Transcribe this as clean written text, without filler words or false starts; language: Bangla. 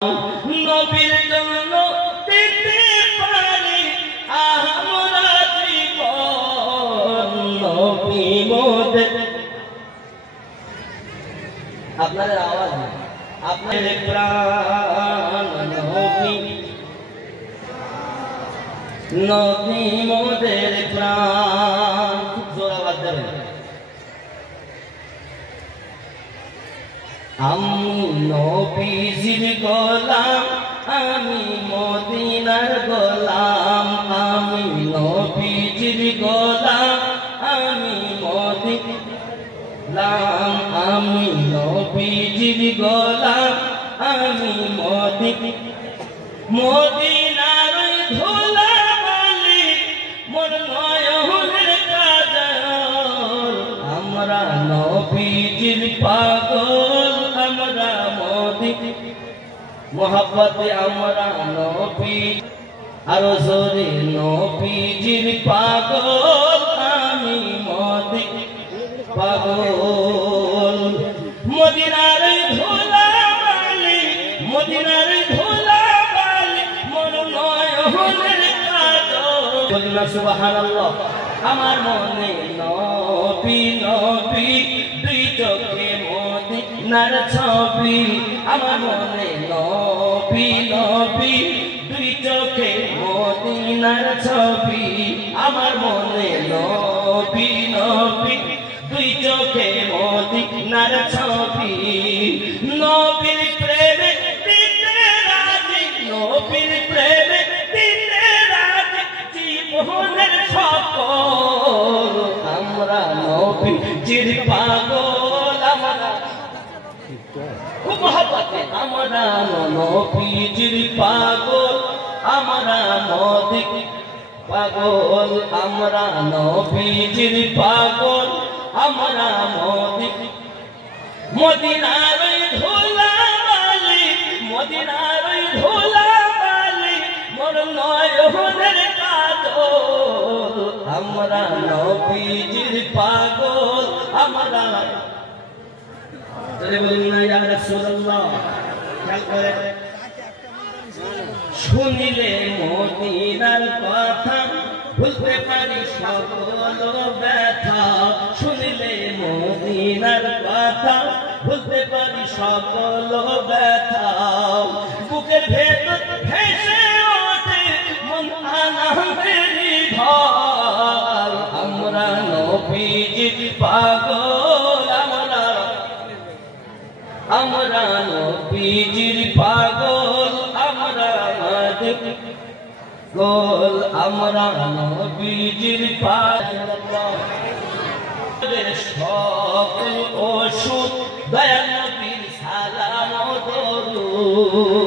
নবীর জন্য দিতে পারি আমরা জীবন নবী মোদের আপনাদের আওয়াজ আপনাদের প্রাণ নবী নবী মোদের প্রাণ জোর আওয়াজ দেবেন আমি নবীজির গোলাম আমি মদিনার গোলাম আমি নবীজির গোলাম আমি মদিনার আমি নবীজির গোলাম আমি মদিনার ধুলা বালি মোর নয়নের কাজল আমরা নবীজির পাগল আমরা মোহাব্বতে আমরা নবী আরো জোরে নবীজির পাগল আমি পাগল মদিনার ধুলা বালি মদিনার ধুলা বালি মন নয়নের কাজল সুবহানাল্লাহ আমার মনে নবী নবী দুই চোখে মদিনার ছবি আমার মনে নবী নবী দুই চোখে মদিনার ছবি আমার মনে নবী নবী দুই চোখে মদিনার ছবি নবীর প্রেমে দিতে রাজি নবীর প্রেমে দিতে রাজি জীবনের সকল আমরা নবীর পাগল আমরা মোহাব্বতে আমরা নবীর পাগল আমরা পাগল আমরা নবীর পাগল আমরা মদিনার ধুলা বালি মদিনার ধুলা বালি মোর নয়নের কাজল আমরা নবীর পাগল আমরা ইয়া রাসূলুল্লাহ শুনিলে মদিনার কথা ভুলতে পারি সকল ব্যথা শুনিলে মদিনার কথা ভুলতে পারি সকল ব্যথা বুকের ভেতর ভেসে ওঠে মন আনন্দের ঢল আমরা নবীজির পাগল আমরা নবীজির পাগল আমরা গোল আমরা নবীজির পাগল সকল ওষুধ দয়াল নবীর সালাম দরুদ